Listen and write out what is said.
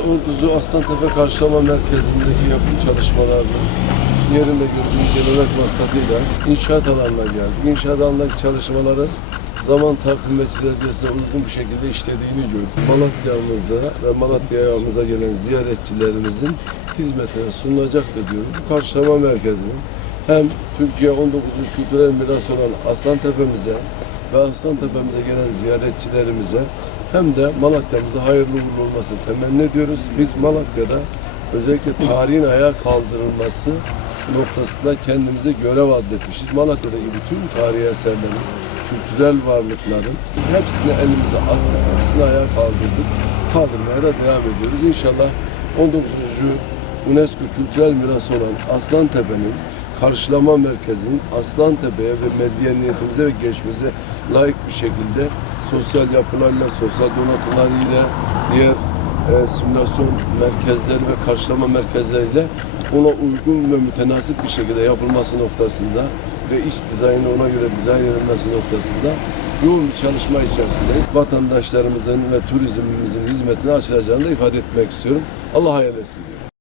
Orducu Aslantepe Karşılama Merkezi'ndeki yapım çalışmalarını yerinde gördüğü incelemek maksadıyla inşaat alanına geldik. İnşaat alanındaki çalışmaların zaman takvim ve çizelgesine uygun bir şekilde işlediğini gördük. Malatya'mıza ve Malatya'mıza gelen ziyaretçilerimizin hizmetine sunulacaktır diyoruz. Bu karşılama merkezinin hem Türkiye 19. kültürel miras olan Aslantepe'mize ve Aslantepe'mize gelen ziyaretçilerimize hem de Malatya'mıza hayırlı uğurlu olmasını temenni ediyoruz. Biz Malatya'da özellikle tarihin ayağa kaldırılması noktasında kendimize görev adetmişiz. Malatya'daki bütün tarihi eserlerin, kültürel varlıkların hepsini elimize attık, hepsini ayağa kaldırdık. Kaldırmaya da devam ediyoruz. İnşallah 19. UNESCO Kültürel Miras olan Aslantepe'nin karşılama merkezinin Aslantepe'ye ve medeniyetimize ve geçmişe layık bir şekilde sosyal yapılarla, sosyal donatılarıyla, diğer e, simülasyon merkezleri ve karşılama merkezleriyle ona uygun ve mütenasip bir şekilde yapılması noktasında ve iç dizaynı ona göre dizayn edilmesi noktasında yoğun bir çalışma içerisindeyiz. Vatandaşlarımızın ve turizmimizin hizmetine açılacağını da ifade etmek istiyorum. Allah hayal etsin diyorum.